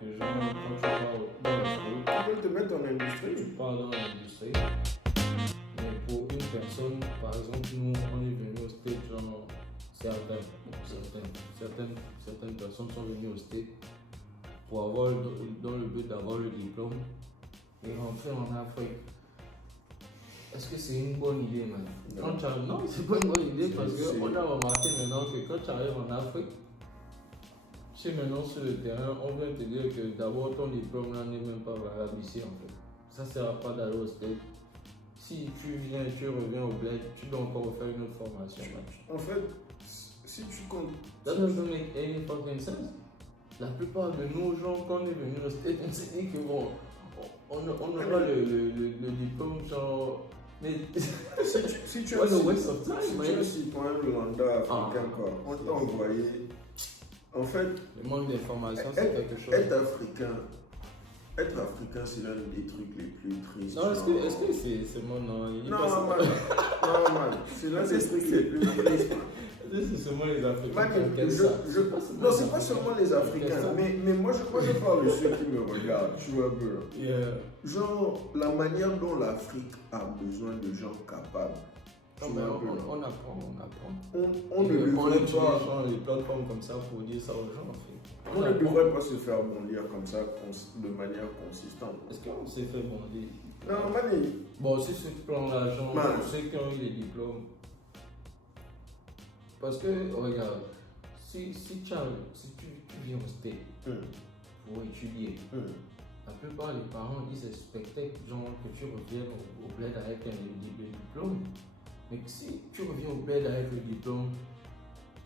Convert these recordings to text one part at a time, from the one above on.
Que genre, quand tu pars dans le school, Ils veulent te mettre en industrie. tu pars dans l'industrie. Mais pour une personne, par exemple, nous, on est venu au States, genre, certaines personnes sont venues au States pour avoir, dans le but d'avoir le diplôme et rentrer en Afrique. Est-ce que c'est une bonne idée, man? Non, c'est pas une bonne idée parce qu'on a remarqué maintenant que quand tu arrives en Afrique, tu sais, maintenant sur le terrain, on vient te dire que d'abord ton diplôme là n'est même pas valable ici en fait. Ça ne sert à pas d'aller au States. Si tu viens, tu reviens au bled, tu dois encore faire une autre formation. En fait, si tu comptes. That doesn't make any fucking sense. La plupart de nos gens, quand on est venu au States, on s'est dit que bon, on aura le diplôme genre. Mais si tu what as a waste of time, un citoyen lambda africain, quoi, on t'a envoyé. En fait, le manque d'information, c'est quelque chose. Être africain, c'est l'un des trucs les plus tristes. Non, est-ce que c'est mon nom? Non, man. C'est l'un des trucs les plus tristes. C'est seulement les Africains. Non, c'est pas seulement les Africains. Mais moi, je parle de ceux qui me regardent. Tu vois un peu. Yeah. Genre, la manière dont l'Afrique a besoin de gens capables. On apprend. On ne devrait pas. Les plateformes comme ça pour dire ça aux gens. En fait. On ne devrait pas se faire bondir comme ça de manière consistante. Est-ce qu'on s'est fait bondir? Non, Mani. Bon, si ce plan l'argent, ceux qui ont eu les diplômes. Parce que, regarde, si tu viens au States pour étudier, la plupart des parents, ils expectaient genre, que tu reviennes au bled avec un diplôme. Mais si tu reviens au bled avec le diplôme,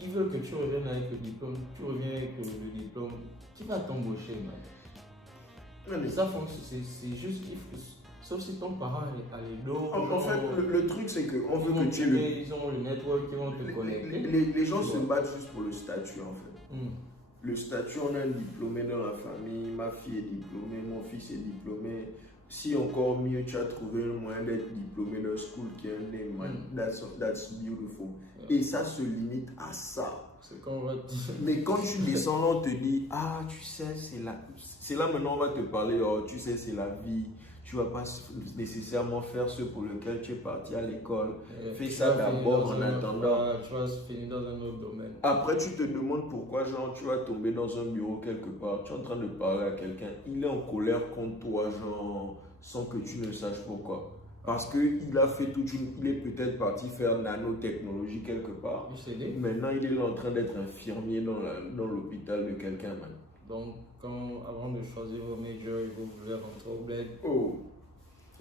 ils veulent que tu reviennes avec le diplôme, tu reviens avec le diplôme, qui va t'embaucher, man? Mais ça, c'est juste, sauf si ton parent a les dos. En fait, le truc, c'est qu'on veut que tu aies ils ont le network, ils vont te connecter. Les gens se battent juste pour le statut, en fait. Le statut, on a un diplômé dans la famille, ma fille est diplômée, mon fils est diplômé. Si encore mieux, tu as trouvé le moyen d'être diplômé de school qui est un name, man. That's beautiful. Yeah. Et ça se limite à ça. C'est qu'on va te dire. Mais quand tu descends, on te dit, ah, tu sais, c'est là maintenant on va te parler, oh, tu sais, c'est la vie. Tu ne vas pas nécessairement faire ce pour lequel tu es parti à l'école. Fais ça d'abord en attendant. Tu vas finir dans un autre domaine. Après, tu te demandes pourquoi, genre, tu vas tomber dans un bureau quelque part. Tu es en train de parler à quelqu'un. Il est en colère contre toi, genre, sans que tu ne saches pourquoi. Parce qu'il a fait il est peut-être parti faire nanotechnologie quelque part. Maintenant, il est en train d'être infirmier dans l'hôpital de quelqu'un, man. Donc, avant de choisir vos majors, vous voulez rentrer au bled. Oh,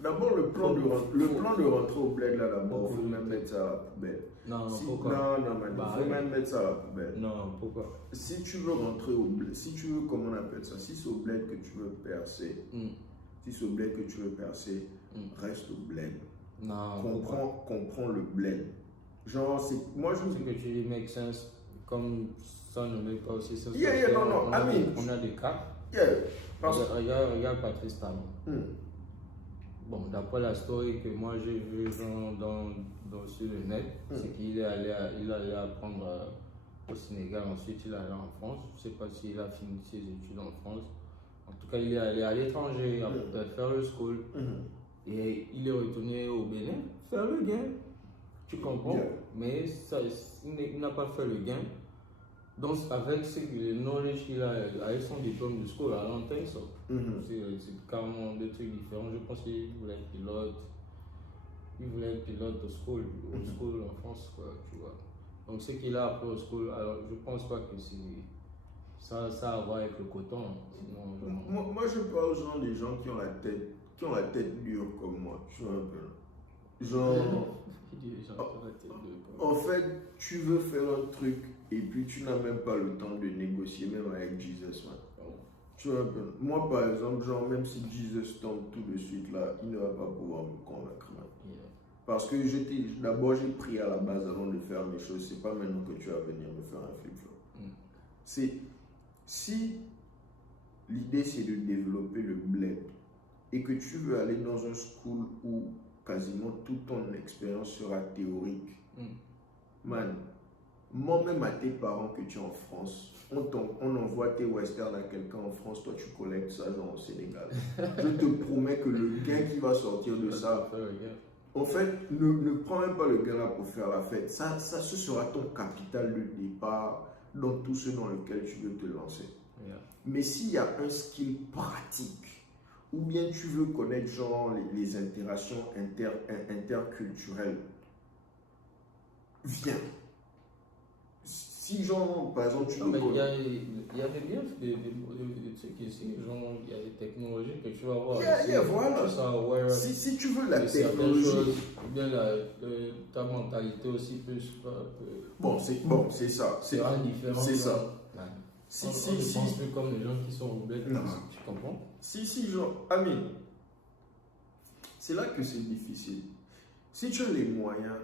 d'abord le plan de rentrer au bled là d'abord, il faut même mettre ça à la poubelle. Non, pourquoi? Non, man, il faut même mettre ça à la poubelle. Non, pourquoi? Si tu veux rentrer au bled, si tu veux, comment on appelle ça, si c'est au bled que tu veux percer, reste au bled. Non, comprends le bled. Genre, moi je. C'est que tu dis make sense, comme ça ne met pas aussi ça. On a des cas. Regarde Patrice Talon. Bon, d'après la story que moi j'ai vue sur le net, c'est qu'il est allé apprendre au Sénégal, ensuite il est allé en France. Je ne sais pas s'il a fini ses études en France. En tout cas, il est allé à l'étranger, faire le school. Et il est retourné au Bénin, faire le gain. Tu comprends? Mais il n'a pas fait le gain. Donc, avec le knowledge qu'il a, avec son diplôme de school, à long terme, c'est carrément deux trucs différents. Je pense qu'il voulait être pilote. Il voulait être pilote au school en France, quoi, tu vois. Donc, ce qu'il a appris au school, alors je pense pas que ça a à voir avec le coton. Sinon, moi, je parle genre des gens qui ont la tête dure comme moi, tu vois un peu. Genre. En fait, tu veux faire un truc et puis tu n'as même pas le temps de négocier, même avec Jesus, man. Tu vois un peu. Moi, par exemple, genre, même si Jesus tombe tout de suite là, il ne va pas pouvoir me convaincre, man. Parce que d'abord, j'ai pris à la base avant de faire mes choses. C'est pas maintenant que tu vas venir me faire un flip-flop. Si l'idée c'est de développer le bled et que tu veux aller dans un school où quasiment toute ton expérience sera théorique, man, Moi-même à tes parents que tu es en France, on envoie tes westerns à quelqu'un en France, toi tu collectes ça genre au Sénégal. Je te promets que le gain qui va sortir de ça, en fait, ne prends même pas le gain là pour faire la fête. Ça, ce sera ton capital de départ dans tout ce dans lequel tu veux te lancer. Yeah. Mais s'il y a un skill pratique, ou bien tu veux connaître genre les interactions interculturelles, viens. Si genre, par exemple, tu non, mais il y a des biens, des trucs ici, genre, il y a des technologies que tu vas voir. Voilà. Si tu veux la technologie. Choses, ou bien ta mentalité aussi plus. C'est ça. C'est différent. C'est ça. On ne pense plus comme les gens qui sont au bled. Tu comprends? Si, genre, Amine, c'est là que c'est difficile. Si tu as les moyens,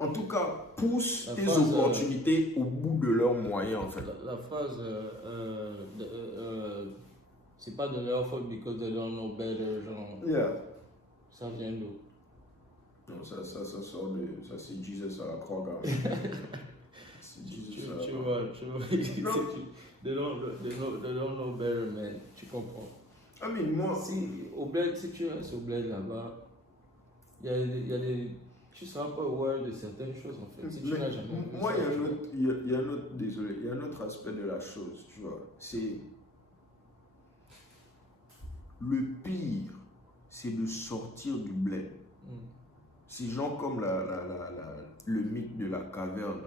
en tout cas, pousse tes opportunités au bout de leurs moyens, en fait. La phrase, c'est pas de leur faute because they don't know better, genre. Yeah. Ça vient d'où? Non, ça sort de. Ça, c'est Jesus à la croix, quand même. C'est Jesus à la croix. Tu vois. They don't know better, man. Tu comprends? Ah, mais moi. Si tu restes au bled là-bas, il y a des. Tu ne seras pas aware de certaines choses en fait. Si tu n'as jamais vu moi, il y a un autre aspect de la chose, tu vois. C'est. Le pire, c'est de sortir du bled. C'est genre comme le mythe de la caverne.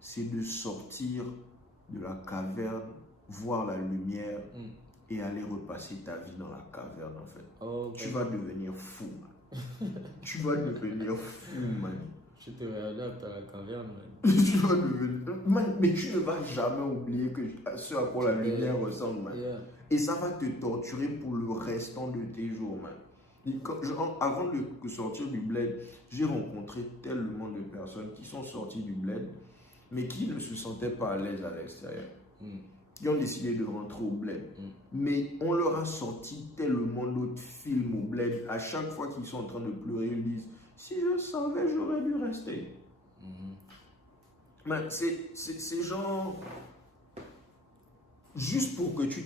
C'est de sortir de la caverne, voir la lumière et aller repasser ta vie dans la caverne en fait. Okay. Tu vas devenir fou. Tu vas devenir fou, man. Tu te réadaptes à la caverne, man. Tu vas devenir... Man, mais tu ne vas jamais oublier que ce à quoi la lumière ressemble, man. Yeah. Et ça va te torturer pour le restant de tes jours, man. Avant de sortir du bled, j'ai rencontré tellement de personnes qui sont sorties du bled, mais qui ne se sentaient pas à l'aise à l'extérieur. Qui ont décidé de rentrer au bled. Mais on leur a sorti tellement d'autres films au bled. À chaque fois qu'ils sont en train de pleurer, ils disent « Si je savais, j'aurais dû rester. Mais c'est genre... Juste pour que tu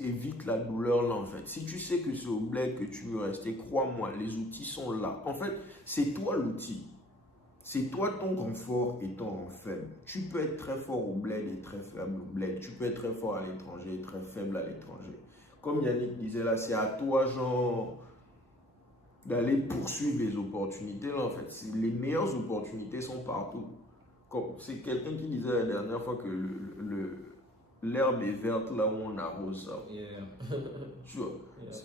évites la douleur là en fait. Si tu sais que c'est au bled que tu veux rester, crois-moi, les outils sont là. En fait, c'est toi l'outil. C'est toi ton confort et ton faible. Tu peux être très fort au bled et très faible au bled. Tu peux être très fort à l'étranger et très faible à l'étranger. Comme Yannick disait là, c'est à toi genre d'aller poursuivre les opportunités là en fait. Les meilleures opportunités sont partout. C'est quelqu'un qui disait la dernière fois que l'herbe est verte là où on arrose ça. Yeah. Tu vois. Yeah.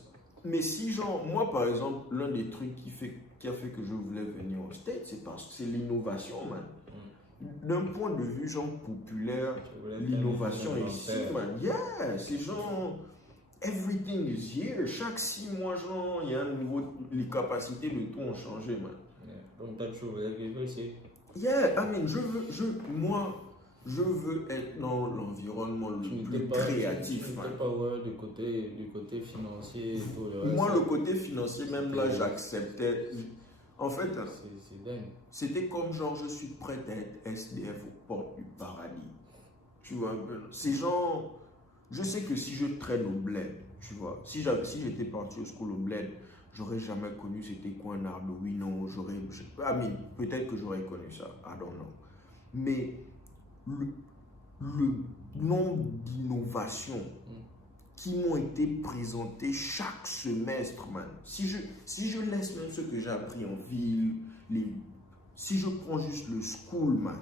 Mais si genre, moi par exemple, l'un des trucs qui a fait que je voulais venir au States, c'est parce que c'est l'innovation, man. D'un point de vue genre populaire, l'innovation est ici, man. Yeah, c'est genre, everything is here. Chaque 6 mois, genre, il y a un nouveau, les capacités de tout ont changé, man. Yeah. Donc t'as toujours voulu ici. Yeah, I mean, je veux être dans l'environnement le plus créatif. Tu n'étais pas du côté financier et tout le reste. Moi, le côté financier, même là, j'acceptais. En fait, c'est dingue. C'était comme genre, je suis prêt à être SDF aux portes du paradis. Tu vois un peu. C'est genre, je sais que si je traîne au bled, tu vois, si j'étais parti au school au bled, j'aurais jamais connu c'était quoi un Arduino, peut-être que j'aurais connu ça, I don't know. Mais le nombre d'innovations qui m'ont été présentées chaque semestre, man. Si je laisse même ce que j'ai appris en ville, si je prends juste le school, man,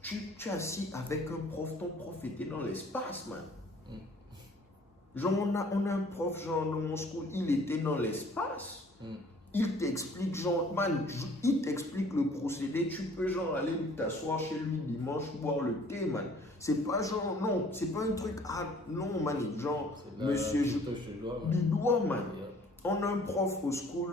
tu es assis avec un prof, ton prof était dans l'espace, man. Genre, on a un prof, genre, dans mon school, il était dans l'espace. Il t'explique, genre, man, il t'explique le procédé. Tu peux, genre, aller t'asseoir chez lui dimanche, boire le thé, man. C'est pas genre, non, c'est pas un truc, non, man, genre, monsieur, du doigt, man. On a un prof au school,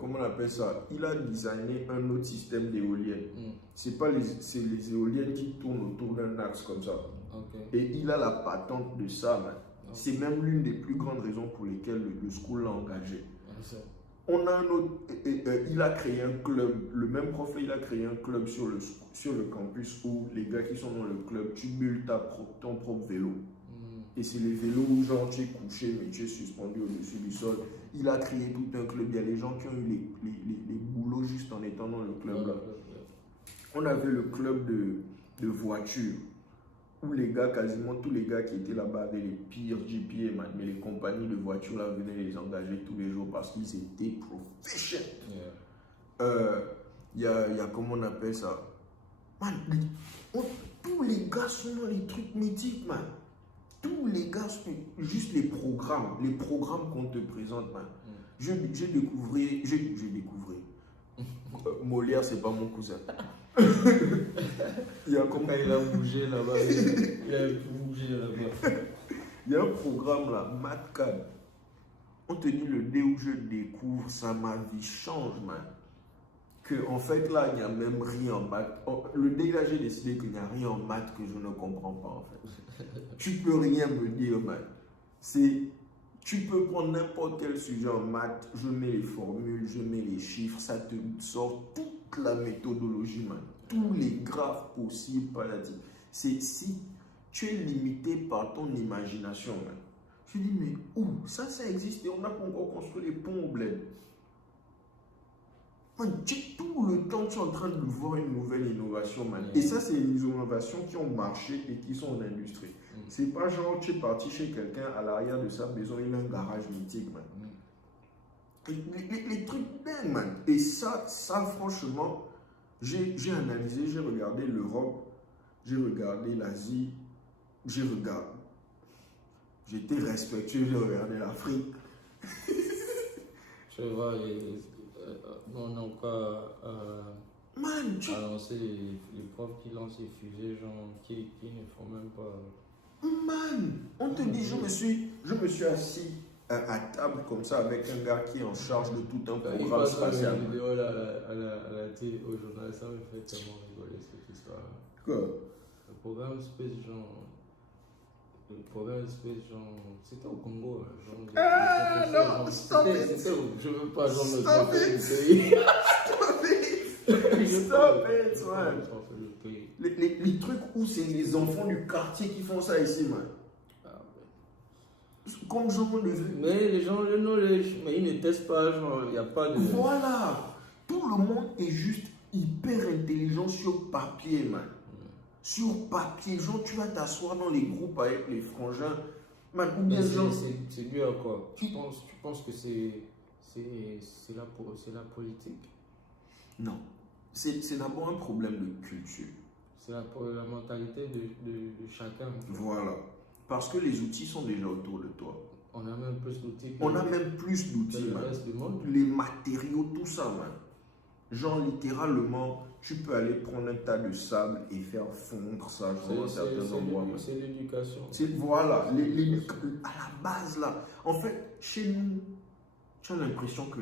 comment on appelle ça? Il a designé un autre système d'éoliennes. C'est les éoliennes qui tournent autour d'un axe comme ça. Okay. Et il a la patente de ça, man. C'est même l'une des plus grandes raisons pour lesquelles le school l'a engagé. On a un autre, il a créé un club, le même prof, il a créé un club sur le campus où les gars qui sont dans le club, tu bulles ton propre vélo. Et c'est les vélos où genre tu es couché mais tu es suspendu au-dessus du sol. Il a créé tout un club, il y a les gens qui ont eu les boulots juste en étant dans le club là. On avait le club de voitures où les gars, quasiment tous les gars qui étaient là-bas avaient les pires GPA, man, mais les compagnies de voitures là venaient les engager tous les jours parce qu'ils étaient professionnels. Il y a comment on appelle ça? Man, tous les gars sont dans les trucs mythiques, man. Tous les gars, juste les programmes qu'on te présente, man. J'ai découvert. Molière, c'est pas mon cousin. Il a bougé là-bas. Il a bougé là-bas. Il y a un programme là, MathCAD. On te dit le dé où je découvre, ça ma vie change, man. Que en fait là, il n'y a même rien en maths. Le dé là, j'ai décidé qu'il n'y a rien en maths que je ne comprends pas en fait. Tu peux rien me dire, man. Tu peux prendre n'importe quel sujet en maths, je mets les formules, je mets les chiffres, ça te sort toute la méthodologie, man. Tous les graphes possibles, palatives. C'est si tu es limité par ton imagination, man. Je dis, mais où? Ça existe et on n'a pas encore construit les ponts au bled. Man, tout le temps, tu es en train de voir une nouvelle innovation, man. Et ça, c'est les innovations qui ont marché et qui sont en industrie. C'est pas genre, tu es parti chez quelqu'un, à l'arrière de sa maison, il a un garage mythique, man. Les trucs dingues, man. Et ça franchement, j'ai analysé, j'ai regardé l'Europe, j'ai regardé l'Asie, j'étais respectueux, j'ai regardé l'Afrique. Tu vois, on n'a encore lancé les profs qui lancent les fusées, genre, qui ne font même pas. Man, on te dit, je me suis assis à table comme ça avec un gars qui est en charge de tout un programme spatial. Il vidéo là, à la télé, au journal, ça me fait tellement rigoler cette histoire. Quoi? Le programme Space, genre. C'était au Congo. Genre, non, stop it! Je veux pas, genre, stop it! Stop it, man! Les trucs où c'est les enfants du quartier qui font ça ici, man. Comme genre mais les gens, mais ils ne testent pas, genre, il n'y a pas de. Voilà! Tout le monde est juste hyper intelligent sur papier, man. Sur papier, genre tu vas t'asseoir dans les groupes avec les frangins, man, ou bien genre. C'est dû à quoi? Tu penses que c'est la politique? Non. C'est d'abord un problème de culture. C'est la mentalité de chacun. Voilà. Parce que les outils sont déjà autour de toi. On a même plus d'outils. On a même plus d'outils, man. Reste du monde. Les matériaux, tout ça, man. Genre, littéralement, tu peux aller prendre un tas de sable et faire fondre ça dans certains endroits. C'est l'éducation. Voilà, à la base, là. En fait, chez nous, tu as l'impression que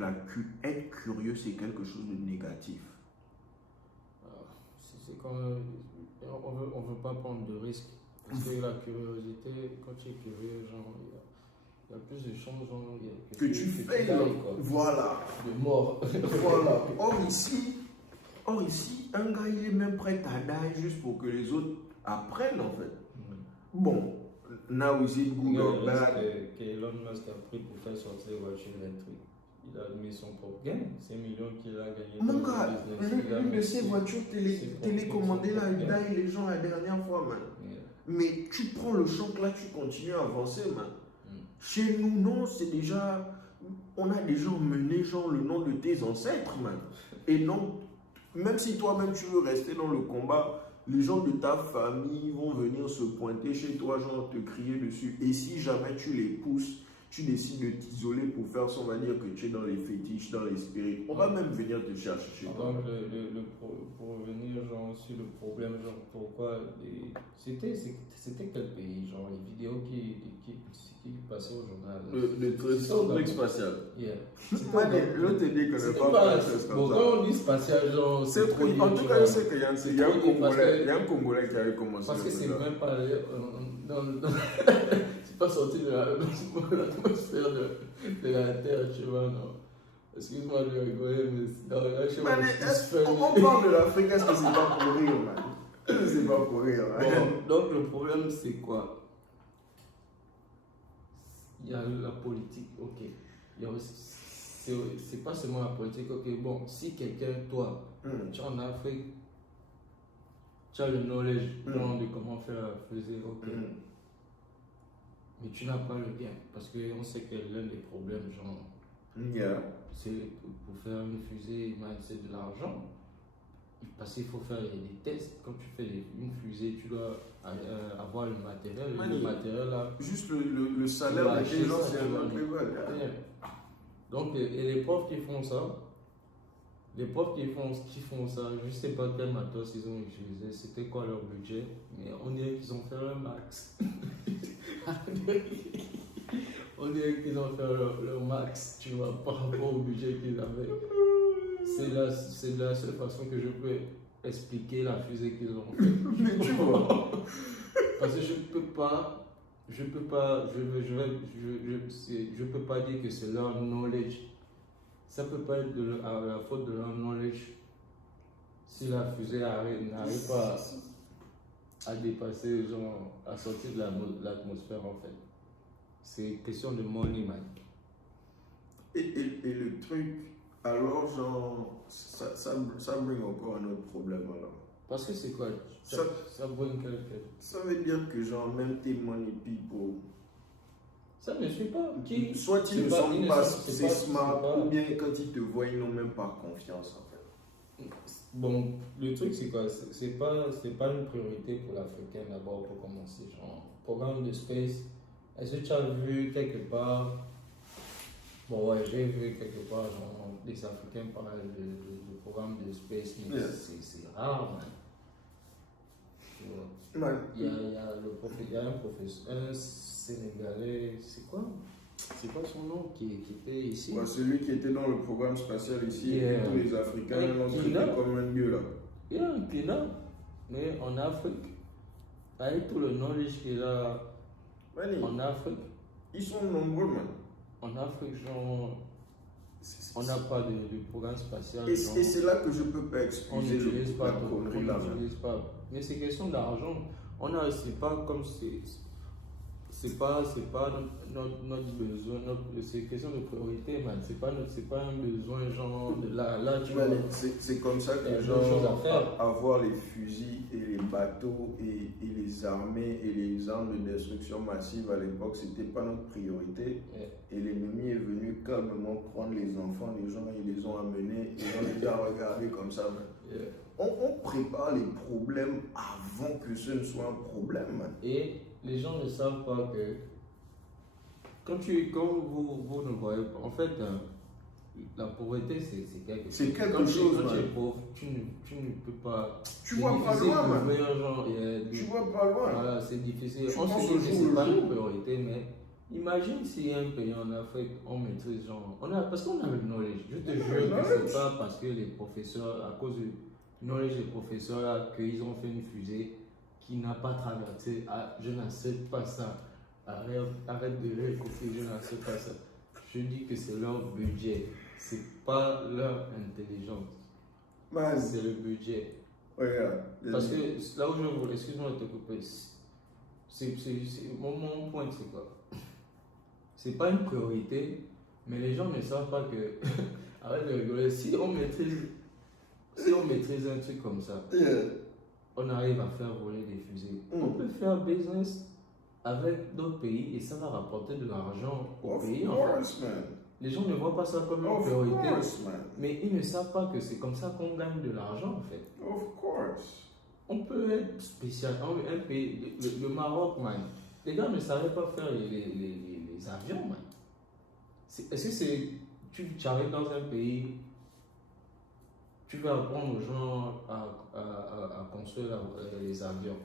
être curieux, c'est quelque chose de négatif. C'est comme... On veut pas prendre de risques. Parce que la curiosité, quand tu es curieux, genre, il y a plus de chances genre, que tu fais. Voilà. De mort. Voilà. Or ici, un gars, il est même prêt à die juste pour que les autres apprennent, en fait. Bon, now is it good or bad? Elon Musk a pris pour faire sortir les voitures électriques. Il a mis son propre gain, 5 millions qu'il a gagné. Mon gars, l'une de ces voitures télécommandées là, il die les gens la dernière fois, man. Mais tu prends le choc là, tu continues à avancer, man. Chez nous, non, c'est déjà. On a déjà emmené, genre, le nom de tes ancêtres, man. Et non, même si toi-même tu veux rester dans le combat, les gens de ta famille vont venir se pointer chez toi, genre, te crier dessus. Et si jamais tu les pousses, tu décides de t'isoler pour faire ça, on va dire que tu es dans les fétiches, dans les spirites. On va même venir te chercher chez toi. Donc, pour revenir genre, sur le problème, genre pourquoi. C'était quel pays? Genre les vidéos qui passaient au journal. Le truc spatial. Yeah. Je te dis que ne pas faire ça. Bon, quand on dit spatial, genre. C'est trop. En tout cas, je sais qu'il y a un Congolais qui avait commencé. Parce que c'est même pas. C'est pas sorti de l'atmosphère de la Terre, tu vois, non. Excuse-moi de rigoler, mais on parle de l'Afrique, est-ce que c'est pas pour rire, man? Est-ce que c'est pas pour rire, man? Bon, donc le problème, c'est quoi? Il y a la politique, ok. C'est pas seulement la politique, ok. Bon, si quelqu'un, toi, tu es en Afrique, tu as le knowledge de comment faire la fusée, ok. Mais tu n'as pas le gain. Parce qu'on sait que l'un des problèmes, genre, c'est pour faire une fusée, c'est de l'argent. Parce qu'il faut faire des tests. Quand tu fais une fusée, tu dois avoir le matériel. Le matériel là. Juste le salaire des gens, c'est un autre level. Donc, et les profs qui font ça, je ne sais pas quel matos ils ont utilisé, c'était quoi leur budget, mais on dirait qu'ils ont fait leur max. On dirait qu'ils ont fait leur max, tu vois, par rapport au budget qu'ils avaient. C'est la seule façon que je peux expliquer la fusée qu'ils ont fait. Mais tu vois. Parce que je peux pas dire que c'est leur knowledge. Ça peut pas être la faute de leur knowledge si la fusée n'arrive pas à dépasser, genre, à sortir de l'atmosphère en fait. C'est question de money, man. Et le truc, alors, genre, ça bring encore un autre problème, alors. Parce que c'est quoi? Ça bring quelque. Ça veut dire que, genre, même tes money people. Ça ne suit pas. Soit ils ne sont pas assez smart, ou bien quand ils te voient, ils n'ont même pas confiance, en fait. Bon, le truc, c'est quoi? C'est pas une priorité pour l'Africain d'abord pour commencer. Genre, programme de space. Est-ce que tu as vu quelque part? Bon, ouais, j'ai vu quelque part, genre, les Africains parlent de programme de space, mais c'est rare, man. Tu vois? Il y a un professeur, un Sénégalais, c'est quoi son nom qui était ici? Ouais, celui qui était dans le programme spatial ici, et tous les Africains l'ont traité comme un dieu là. Il y a un cleaner, mais en Afrique, avec tout le knowledge qu'il a en Afrique, ils sont nombreux, man. En Afrique, genre, on n'a pas de programme spatial. Et c'est là que je peux pas excuser. On n'utilise pas. Mais c'est question d'argent. C'est pas comme c'est pas notre besoin, c'est question de priorité, man. C'est pas un besoin genre de là tu vois. C'est comme ça que avoir les fusils et les bateaux et les armées et les armes de destruction massive à l'époque, c'était pas notre priorité. Et l'ennemi est venu calmement prendre les enfants, les gens, ils les ont amenés, ils ont déjà regardé comme ça, man. On prépare les problèmes avant que ce ne soit un problème, man. Et les gens ne savent pas que quand vous ne voyez pas, en fait, la pauvreté c'est quelque chose. C'est quelque chose, quand tu es pauvre, tu ne peux pas. Tu vois pas loin, man. Tu vois pas loin. Voilà, c'est difficile. On se dit que c'est pas une priorité, mais imagine si un pays en Afrique, on maîtrise genre. Parce qu'on a le knowledge. Je te jure que c'est pas parce que les professeurs, à cause du knowledge des professeurs là, qu'ils ont fait une fusée qui n'a pas traversé. Je n'accepte pas ça. Arrête de réécouter, je n'accepte pas ça. Je dis que c'est leur budget, c'est pas leur intelligence. C'est le budget. Parce que là où je voulais, excuse-moi de te couper, mon point c'est quoi? C'est pas une priorité, mais les gens ne savent pas que. Arrête de rigoler, si on maîtrise un truc comme ça, on arrive à faire voler des fusées. On peut faire business avec d'autres pays et ça va rapporter de l'argent au pays. Les gens ne voient pas ça comme une priorité, mais ils ne savent pas que c'est comme ça qu'on gagne de l'argent en fait. On peut être spécial. Un pays, le Maroc, man. Les gars ne savaient pas faire les avions, man. Est-ce que tu arrives dans un pays, tu vas apprendre aux gens à construire les avions.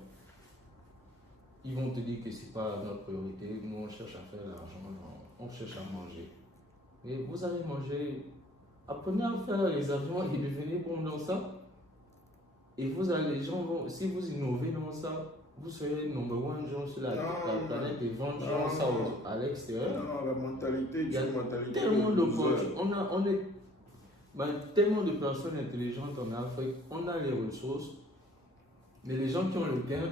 Ils vont te dire que ce n'est pas notre priorité. Nous, on cherche à faire l'argent, on cherche à manger. Mais vous allez manger, apprenez à faire les avions et devenez bon dans ça. Et les gens vont, si vous innovez dans ça, vous serez number one genre sur la planète et vendre genre ça à l'extérieur. Non, la mentalité, il y a tellement d'opportunités. On est tellement de personnes intelligentes en Afrique, on a les ressources, mais les gens qui ont le gain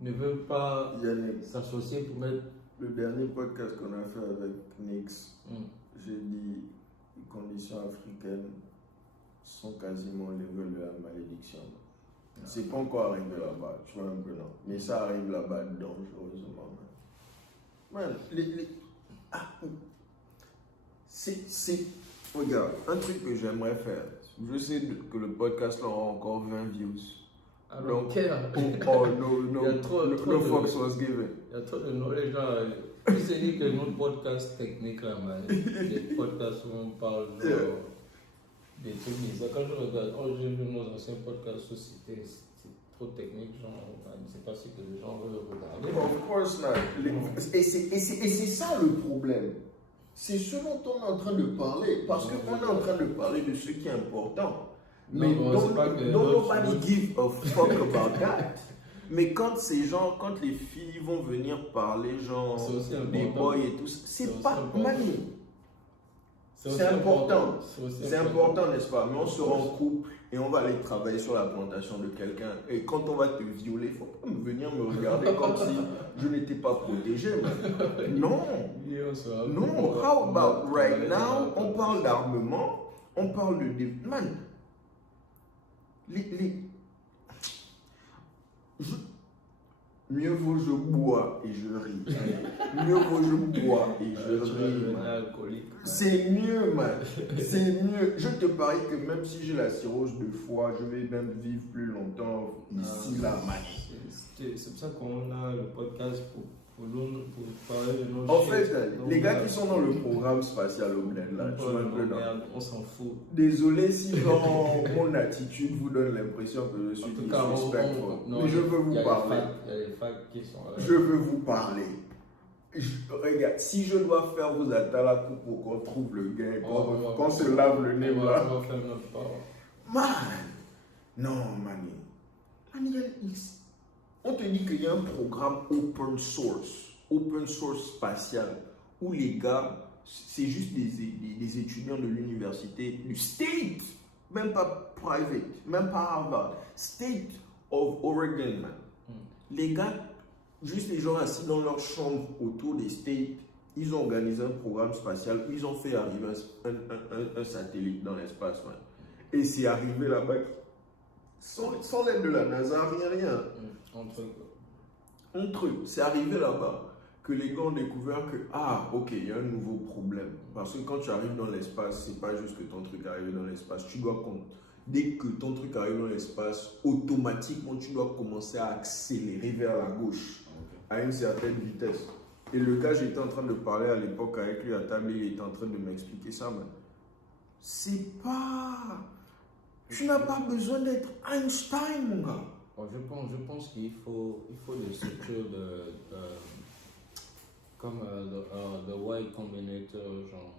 ne veulent pas s'associer pour mettre. Le dernier podcast qu'on a fait avec Nix, j'ai dit les conditions africaines sont quasiment au niveau de la malédiction. C'est pas encore arrivé là-bas, tu vois un peu non. Mais ça arrive là-bas dangereusement. Regarde, un truc que j'aimerais faire. Je sais que le podcast là aura encore 20 views. Alors, no fucks was given. Il y a trop de knowledge là. Tu sais dit que notre podcast technique là, les podcasts où on parle des trucs bizarres. Quand je regarde, j'ai vu nos anciens podcasts société, c'est trop technique, genre, je ne sais pas si que les gens veulent regarder. Of course not. Et c'est ça le problème. C'est ce dont on est en train de parler. Parce qu'on est en train de parler de ce qui est important. Mais nobody give a fuck about that. Mais quand les filles vont venir parler, genre, des boys et tout, c'est pas mal. C'est important. C'est important, n'est-ce pas? Mais on sera en couple et on va aller travailler sur la plantation de quelqu'un. Et quand on va te violer, il ne faut pas venir me regarder comme si je n'étais pas protégé. Non. Non. How about right now? On parle d'armement, on parle de... Man, mieux vaut je bois et je ris. Mieux vaut je bois et je ris. C'est mieux, man. C'est mieux. Je te parie que même si j'ai la cirrhose de foie, je vais même vivre plus longtemps ici, là, man. C'est pour ça qu'on a le podcast pour parler de nos En fait, les gars qui sont dans le programme spatial au bled, là, on s'en fout. Désolé si mon attitude vous donne l'impression que je suis disrespectful. Mais je veux vous parler. Il y a les facts qui sont là. Je veux vous parler. Regarde, si je dois faire vos atalakou pour qu'on trouve le gars, qu'on se lave le nez, là. Man! Non, man. On te dit qu'il y a un programme open source spatial, où les gars, c'est juste des étudiants de l'université, du state, même pas private, même pas Harvard, state of Oregon, man. Les gars, juste les gens assis dans leur chambre autour des states, ils ont organisé un programme spatial où ils ont fait arriver un satellite dans l'espace, man. Et c'est arrivé là-bas, sans l'aide de la NASA, rien. Un truc, c'est arrivé là-bas que les gars ont découvert que, il y a un nouveau problème. Parce que quand tu arrives dans l'espace, c'est pas juste que ton truc arrive dans l'espace. Tu dois dès que ton truc arrive dans l'espace, automatiquement, tu dois commencer à accélérer vers la gauche à une certaine vitesse. Et le gars, j'étais en train de parler à l'époque avec lui à table et il était en train de m'expliquer ça, man. C'est pas... Tu n'as pas besoin d'être Einstein, mon gars. Je pense qu'il faut des structures comme le Y Combinator, genre,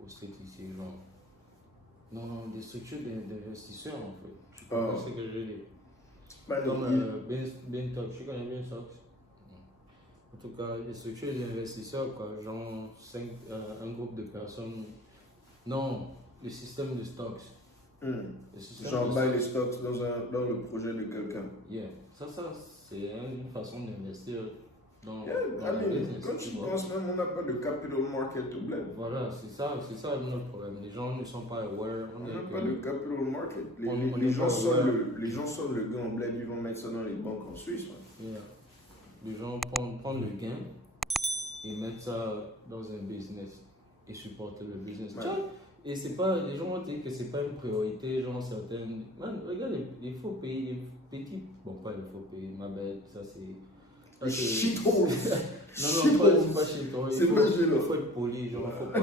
au CTC, genre. Non, des structures d'investisseurs, en fait. Je pense que ce que je dis. Comme Bintox, tu connais Bintox? En tout cas, des structures d'investisseurs, quoi, genre un groupe de personnes. Non, le système de stocks. Genre buy les stocks dans le projet de quelqu'un. Yeah, ça c'est une façon d'investir dans la business. Quand tu penses même, on n'a pas de capital market to blend. Voilà, c'est ça notre problème. Les gens ne sont pas aware. On n'a pas de capital market. Les gens sortent le gain en blend, ils vont mettre ça dans les banques en Suisse. Yeah. Les gens prennent le gain et mettent ça dans un business et supporter le business. Et c'est pas, les gens vont dire que c'est pas une priorité, genre certaines. Man, regarde les faux pays, les petits. Bon, pas les faux pays, ma bête, ça c'est. Shithole! Non, c'est pas shithole. C'est pas il faut être poli, genre, faut pas.